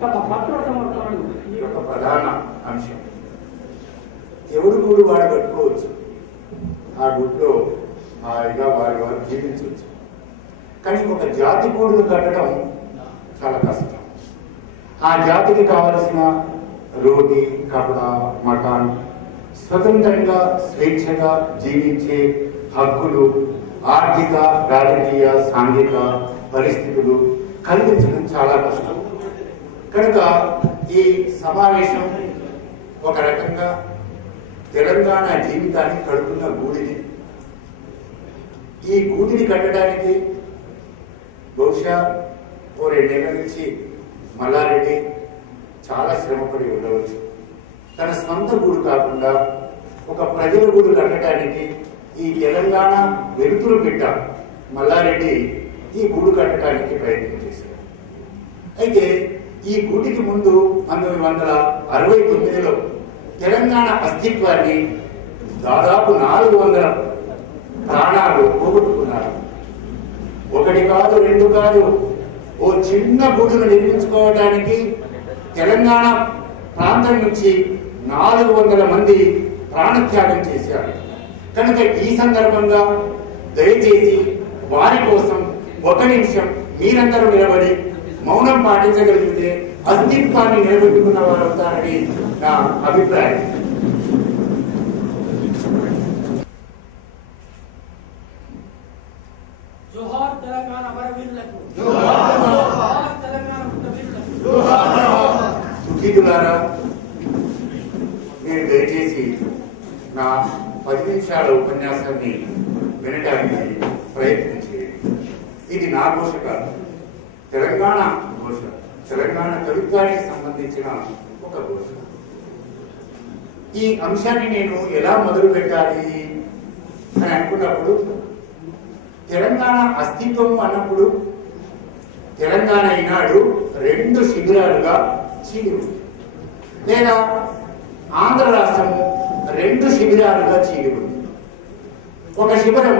తమ పత్ర సమర్పణలు ఈ యొక్క ప్రధాన అంశం. ఎవరు గూడు వాడు కట్టుకోవచ్చు, ఆ గూట్లో హాయిగా వారు జీవించవచ్చు. కానీ ఒక జాతి గూడును కట్టడం చాలా కష్టం. ఆ జాతికి కావలసిన రోటి, కపడా, మకాన్, స్వతంత్రంగా స్వేచ్ఛగా జీవించే హక్కులు, ఆర్థిక, రాజకీయ, సాంఘిక పరిస్థితులు కల్పించడం చాలా కష్టం. కనుక ఈ సమావేశం ఒక రకంగా తెలంగాణ జీవితాన్ని కడుతున్న గూడిని. ఈ గూడిని కట్టడానికి బహుశా ఓ 2 ఏళ్ల నుంచి మల్లారెడ్డి చాలా శ్రమపడి ఉండవచ్చు. తన స్వంత గూడు కాకుండా ఒక ప్రజల గూడు కట్టడానికి ఈ తెలంగాణ వెలుతురు బిడ్డ మల్లారెడ్డి ఈ గూడు కట్టడానికి ప్రయత్నం చేశారు. అయితే ఈ గూటికి ముందు 1969లో తెలంగాణ అస్తిత్వాన్ని దాదాపు 400 ప్రాణాలు పోగొట్టుకున్నారు. 1 కాదు 2 కాదు, ఓ చిన్న గూడును నిర్మించుకోవడానికి తెలంగాణ ప్రాంతం నుంచి 400 మంది ప్రాణత్యాగం చేశారు. కనుక ఈ సందర్భంగా దయచేసి వారి కోసం 1 నిమిషం మీరందరూ నిలబడి మౌనం పాటించగలిగితే అస్తిత్వాన్ని నిలబెట్టుకున్న వారు అవుతారని నా అభిప్రాయం. జోహార్ తెలంగాణ అమరవీరులకు, జోహార్ తెలంగాణ ముత్తవీరులకు. సుఖీతులారా, మీరు దయచేసి నా 10 నిమిషాల ఉపన్యాసాన్ని వినడానికి ప్రయత్నం చేయండి. ఇది నా ఘోష కాదు, తెలంగాణ ఘోష, తెలంగాణ కవిత్వానికి సంబంధించిన ఒక ఘోష. ఈ అంశాన్ని నేను ఎలా మొదలు పెట్టాలి అని అనుకున్నప్పుడు, తెలంగాణ అస్తిత్వం అన్నప్పుడు తెలంగాణ ఈనాడు 2 శిబిరాలుగా చీలి ఉంది, లేదా ఆంధ్ర రాష్ట్రము 2 శిబిరాలుగా చీలి ఉంది. ఒక శిబిరం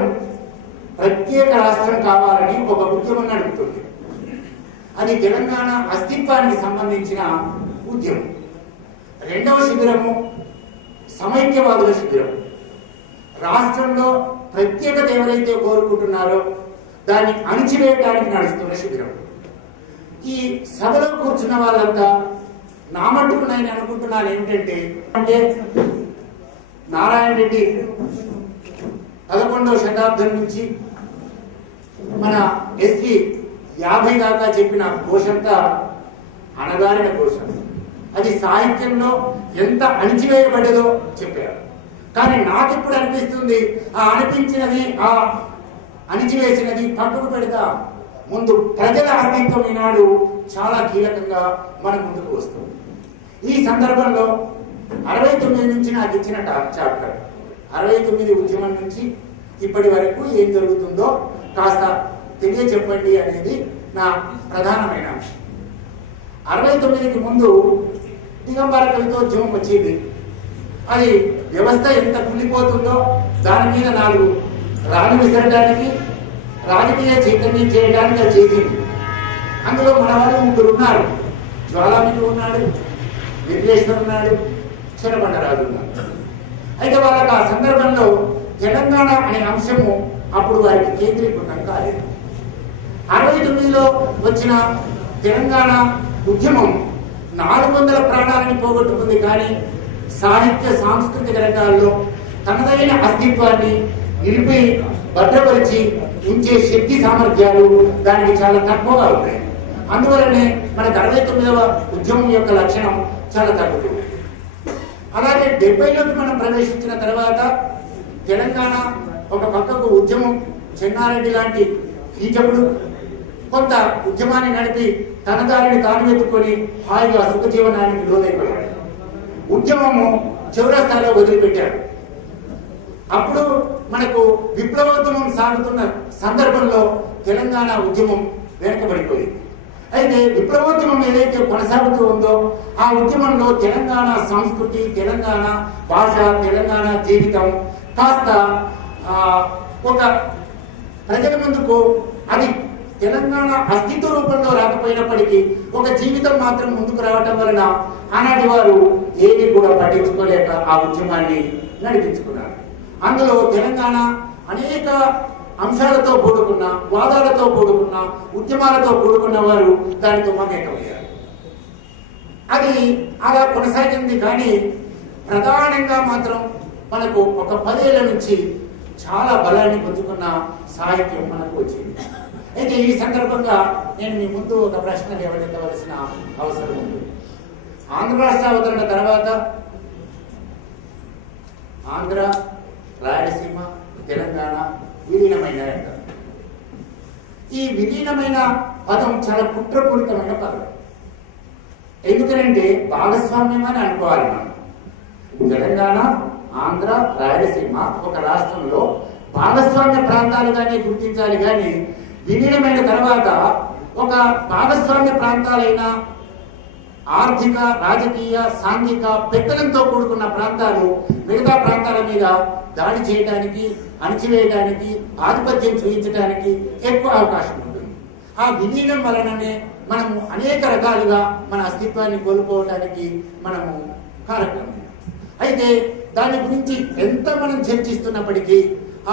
ప్రత్యేక రాష్ట్రం కావాలని ఒక ఉద్యమం నడుపుతుంది. అది తెలంగాణ అస్తిత్వానికి సంబంధించిన ఉద్యమం. 2వ శిబిరము సమైక్యవాదుల శిబిరం. రాష్ట్రంలో ప్రత్యేకత ఎవరైతే కోరుకుంటున్నారో దాన్ని అణిచివేయడానికి నడుస్తున్న శిబిరం. ఈ సభలో కూర్చున్న వాళ్ళంతా నా మట్టుకు నేను అనుకుంటున్నాను ఏమిటంటే, నారాయణ రెడ్డి 11వ శతాబ్దం నుంచి మన ఎస్వి 50 దాకా చెప్పిన ఘోషంతా అణగారిన ఘోష. అది సాహిత్యంలో ఎంత అణిచివేయబడ్డదో చెప్పారు. కానీ నాకు ఇప్పుడు అనిపిస్తుంది, ఆ అనిపించినది, ఆ అణిచివేసినది పట్టుకు పెడతా ముందు ప్రజల అస్తిత్వం ఈనాడు చాలా కీలకంగా మన ముందుకు వస్తుంది. ఈ సందర్భంలో 69 నుంచి నాకు ఇచ్చిన చాప్టర్, 69 ఉద్యమం నుంచి ఇప్పటి వరకు ఏం జరుగుతుందో కాస్త తెలియచెప్పండి అనేది నా ప్రధానమైన అంశం. 69కి ముందు దిగంబర కవితోద్యమం వచ్చింది. అది వ్యవస్థ ఎంత కుళ్ళిపోతుందో దాని మీద 4 రాళ్ళు విసరడానికి, రాజకీయ చైతన్యం చేయడానికి అది చేసింది. అందులో మన వాళ్ళు 3 ఉన్నారు. జ్వాలామిత్రుడు ఉన్నాడు, విశ్లేషణ ఉన్నాడు, చెరబండరాజు ఉన్నాడు. అయితే వాళ్ళకి ఆ సందర్భంలో తెలంగాణ అనే అంశము అప్పుడు వారికి కేంద్రీకృతం కాలేదు. 69లో వచ్చిన తెలంగాణ ఉద్యమం 400 ప్రాణాలని పోగొట్టుకుంది. కానీ సాహిత్య సాంస్కృతిక రంగాల్లో తనదైన అస్తిత్వాన్ని నిలిపి భద్రపరిచి ఉంచే శక్తి సామర్థ్యాలు దానికి చాలా తక్కువగా ఉంటాయి. అందువలనే మనకు 69వ ఉద్యమం యొక్క లక్షణం చాలా తగ్గుతుంది. అలాగే 70లోకి మనం ప్రవేశించిన తర్వాత తెలంగాణ ఒక పక్కకు ఉద్యమం, చెన్నారెడ్డి లాంటి కీచకుడు కొంత ఉద్యమాన్ని నడిపి తన దారిని తాను వెతుక్కొని హాయిగా సుఖజీవనానికి లోనైపోయాడు. ఉద్యమము చౌరస్తాలో వదిలిపెట్టాడు. అప్పుడు మనకు విప్లవోద్యమం సాగుతున్న సందర్భంలో తెలంగాణ ఉద్యమం వెనకబడిపోయింది. అయితే విప్లవోద్యమం ఏదైతే కొనసాగుతూ ఉందో ఆ ఉద్యమంలో తెలంగాణ సంస్కృతి, తెలంగాణ భాష, తెలంగాణ జీవితం కాస్త ఒక ప్రజల ముందుకు అది తెలంగాణ అస్తిత్వ రూపంలో రాకపోయినప్పటికీ ఒక జీవితం మాత్రం ముందుకు రావటం వలన ఆనాటి వారు ఏమీ కూడా పట్టించుకోలేక ఆ ఉద్యమాన్ని నడిపించుకున్నారు. అందులో తెలంగాణ అనేక అంశాలతో కూడుకున్న, వాదాలతో కూడుకున్న, ఉద్యమాలతో కూడుకున్న వారు దానితో మమేకమయ్యారు. అది అలా కొనసాగింది. కానీ ప్రధానంగా మాత్రం మనకు ఒక 10 ఏళ్ల నుంచి చాలా బలాన్ని పుంజుకున్న సాహిత్యం మనకు వచ్చింది. అయితే ఈ సందర్భంగా నేను మీ ముందు ఒక ప్రశ్న లేవనెత్తవలసిన అవసరం ఉంది. ఆంధ్ర రాష్ట్ర అవతరణ తర్వాత ఆంధ్ర, రాయలసీమ, తెలంగాణ విలీనమైనాయంట. ఈ విలీనమైన పదం చాలా కుట్రపూరితమైన పదం. ఎందుకంటే భాగస్వామ్యం అని అనుకోవాలి మనం. తెలంగాణ, ఆంధ్ర, రాయలసీమ ఒక రాష్ట్రంలో భాగస్వామ్య ప్రాంతాలుగానే గుర్తించాలి. కానీ విలీనమైన తర్వాత ఒక భాగస్వామ్య ప్రాంతాలైన ఆర్థిక, రాజకీయ, సాంఘిక పెత్తనంతో కూడుకున్న ప్రాంతాలు మిగతా ప్రాంతాల మీద దాడి చేయడానికి, అణిచివేయడానికి, ఆధిపత్యం చూపించడానికి ఎక్కువ అవకాశం ఉంటుంది. ఆ విలీనం వలననే మనము అనేక రకాలుగా మన అస్తిత్వాన్ని కోల్పోవడానికి మనము కారకం. అయితే దాని గురించి ఎంత మనం చర్చిస్తున్నప్పటికీ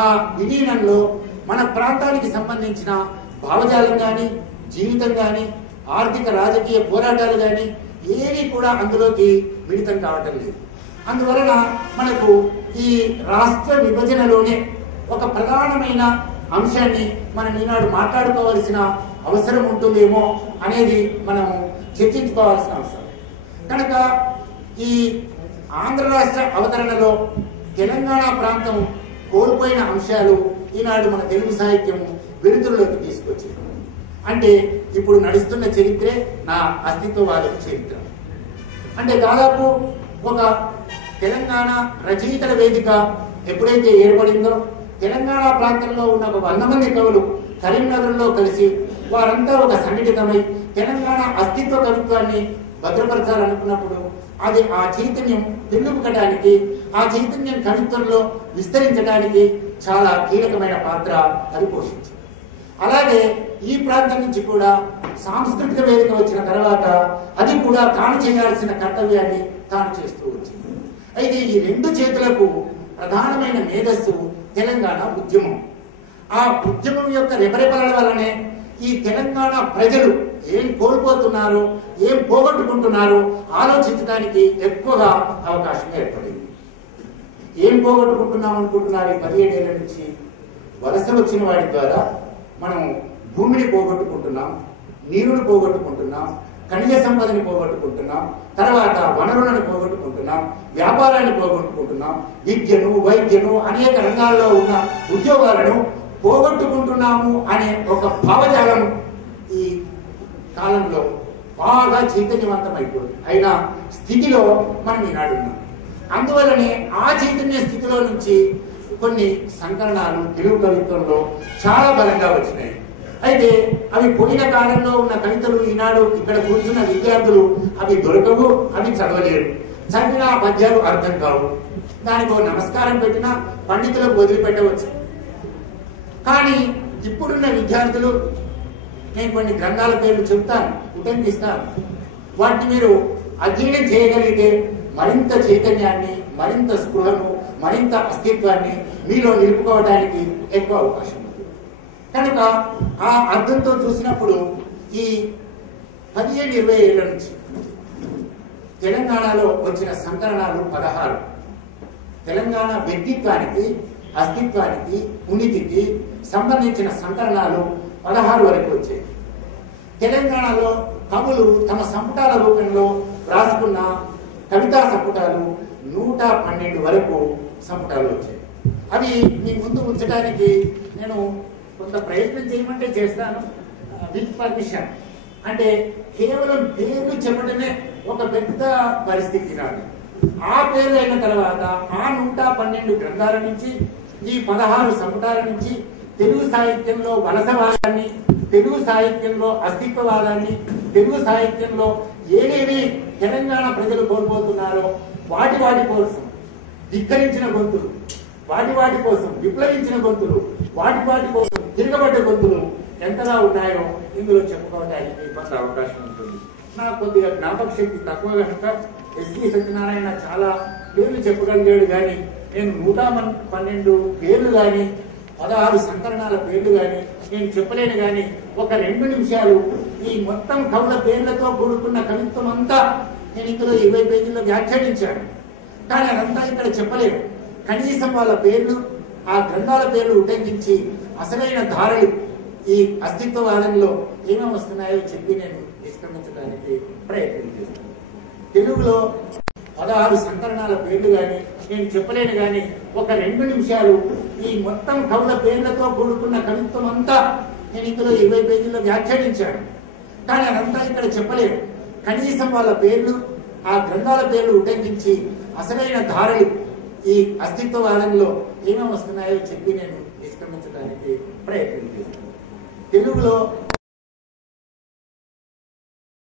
ఆ విలీనంలో మన ప్రాంతానికి సంబంధించిన భావజాలం కానీ, జీవితం కానీ, ఆర్థిక రాజకీయ పోరాటాలు కానీ ఏవి కూడా అందులోకి మిళితం కావటం లేదు. అందువలన మనకు ఈ రాష్ట్ర విభజనలోనే ఒక ప్రధానమైన అంశాన్ని మనం ఈనాడు మాట్లాడుకోవాల్సిన అవసరం ఉంటుందేమో అనేది మనం చర్చించుకోవాల్సిన అవసరం. కనుక ఈ ఆంధ్ర రాష్ట్ర అవతరణలో తెలంగాణ ప్రాంతం కోల్పోయిన అంశాలు ఈనాడు మన తెలుగు సాహిత్యం వెలుతురులోకి తీసుకొచ్చింది. అంటే ఇప్పుడు నడుస్తున్న చరిత్రే నా అస్తిత్వవాద చరిత్ర. అంటే దాదాపు ఒక తెలంగాణ రచయితల వేదిక ఎప్పుడైతే ఏర్పడిందో, తెలంగాణ ప్రాంతంలో ఉన్న ఒక 100 మంది కవులు కరీంనగర్లో కలిసి వారంతా ఒక సంఘటితమై తెలంగాణ అస్తిత్వ కవిత్వాన్ని భద్రపరచాలనుకున్నప్పుడు అది ఆ చైతన్యం పెళ్ళుకడానికి, ఆ చైతన్యం కవిత్వంలో విస్తరించడానికి చాలా కీలకమైన పాత్ర అది పోషించింది. అలాగే ఈ ప్రాంతం నుంచి కూడా సాంస్కృతిక వేదిక వచ్చిన తర్వాత అది కూడా తాను చేయాల్సిన కర్తవ్యాన్ని తాను చేస్తూ వచ్చింది. అయితే ఈ 2 చేతులకు ప్రధానమైన మేధస్సు తెలంగాణ ఉద్యమం. ఆ ఉద్యమం యొక్క రెపరెపల వల్లనే ఈ తెలంగాణ ప్రజలు ఏం కోల్పోతున్నారో, ఏం పోగొట్టుకుంటున్నారో ఆలోచించడానికి ఎక్కువగా అవకాశం ఏర్పడింది. ఏం పోగొట్టుకుంటున్నాం అనుకుంటున్నారు? ఈ 17 ఏళ్ల నుంచి వలస వచ్చిన వాడి ద్వారా మనం భూమిని పోగొట్టుకుంటున్నాం, నీరుని పోగొట్టుకుంటున్నాం, ఖనిజ సంపదని పోగొట్టుకుంటున్నాం, తర్వాత వనరులను పోగొట్టుకుంటున్నాం, వ్యాపారాన్ని పోగొట్టుకుంటున్నాం, విద్యను, వైద్యను, అనేక రంగాల్లో ఉన్న ఉద్యోగాలను పోగొట్టుకుంటున్నాము అనే ఒక భావజాలం ఈ కాలంలో బాగా చైతన్యవంతమైపోయింది అయిన స్థితిలో మనం ఈనాడున్నాం. అందువల్లనే ఆ చైతన్య స్థితిలో నుంచి కొన్ని సంకలనాలు తెలుగు కవిత్వంలో చాలా బలంగా వచ్చినాయి. అయితే అవి పోయిన కాలంలో ఉన్న కవితలు ఈనాడు ఇక్కడ కూర్చున్న విద్యార్థులు అవి దొరకవు, అవి చదవలేరు, చదివిన పద్యాలు అర్థం కావు. దానికి నమస్కారం పెట్టినా పండితులకు వదిలిపెట్టవచ్చు. కానీ ఇప్పుడున్న విద్యార్థులు, నేను కొన్ని గ్రంథాల పేర్లు చెప్తాను, ఉటంకిస్తాను, వాటిని మీరు అధ్యయనం చేయగలిగితే మరింత చైతన్యాన్ని, మరింత స్పృహను, మరింత అస్తిత్వాన్ని మీలో నిలుపుకోవడానికి ఎక్కువ అవకాశం ఉంది. కనుక ఆ అర్థంతో చూసినప్పుడు ఈ 15-20 ఏళ్ల నుంచి తెలంగాణలో వచ్చిన సంకలనాలు 16. తెలంగాణ వ్యక్తిత్వానికి, అస్తిత్వానికి, ఉనికికి సంబంధించిన సంకలనాలు 16 వరకు వచ్చాయి. తెలంగాణలో కవులు తమ సంపుటాల రూపంలో రాసుకున్న కవితా సంపుటాలు 112 వరకు సంపుటాలు వచ్చాయి. అవి మీ ముందు ఉంచడానికి నేను కొంత ప్రయత్నం చేయమంటే చేస్తాను, విత్ పర్మిషన్. అంటే కేవలం పేర్లు చెప్పడమే ఒక పెద్ద పరిస్థితి కాదు. ఆ పేర్లు అయిన తర్వాత ఆ 112 గ్రంథాల నుంచి, ఈ 16 సంపుటాల నుంచి తెలుగు సాహిత్యంలో వలసవాదాన్ని, తెలుగు సాహిత్యంలో అస్తిత్వవాదాన్ని, తెలుగు సాహిత్యంలో ఏదేవి తెలంగాణ ప్రజలు కోల్పోతున్నారో వాటి కోసం ధిక్కరించిన గొంతులు, వాటి కోసం విప్లవించిన గొంతులు, వాటి కోసం తిరగబడ్డ గొంతులు ఎంతగా ఉన్నాయో ఇందులో చెప్పుకోవడానికి కొంత అవకాశం ఉంటుంది. నాకు కొద్దిగా జ్ఞాపక శక్తి తక్కువ కనుక ఎస్వి సత్యనారాయణ చాలా పేర్లు చెప్పగలిగాడు, కానీ నేను 112 పేర్లు కానీ 16 సంకరణాల పేర్లు కానీ నేను చెప్పలేను. కానీ ఒక 2 నిమిషాలు ఈ మొత్తం కవుల పేర్లతో కూడుకున్న కవిత్వం అంతా నేను ఇందులో 20 పేజీల్లో వ్యాఖ్యానించాను. కానీ అదంతా ఇక్కడ చెప్పలేను. కనీసం వాళ్ళ పేర్లు, ఆ గ్రంథాల పేర్లు ఉటంకించి అసలైన ధారలు ఈ అస్తిత్వవాదంలో ఏమేమి వస్తున్నాయో చెప్పి నేను నిష్క్రమించడానికి ప్రయత్నం చేస్తాను. తెలుగులో 16 సంకరణాల పేర్లు కానీ నేను చెప్పలేను. కానీ ఒక 2 నిమిషాలు ఈ మొత్తం కవుల పేర్లతో కూడుకున్న కవిత్వం అంతా నేను ఇందులో 20 పేజీల్లో వ్యాఖ్యానించాను. కానీ అదంతా ఇక్కడ చెప్పలేను. కనీసం వాళ్ళ పేర్లు, ఆ గ్రంథాల పేర్లు ఉటంకించి అసలైన ధారలు ఈ అస్తిత్వవాదంలో ఏమేమి వస్తున్నాయో చెప్పి నేను నిష్క్రమించడానికి ప్రయత్నం చేస్తాను. తెలుగులో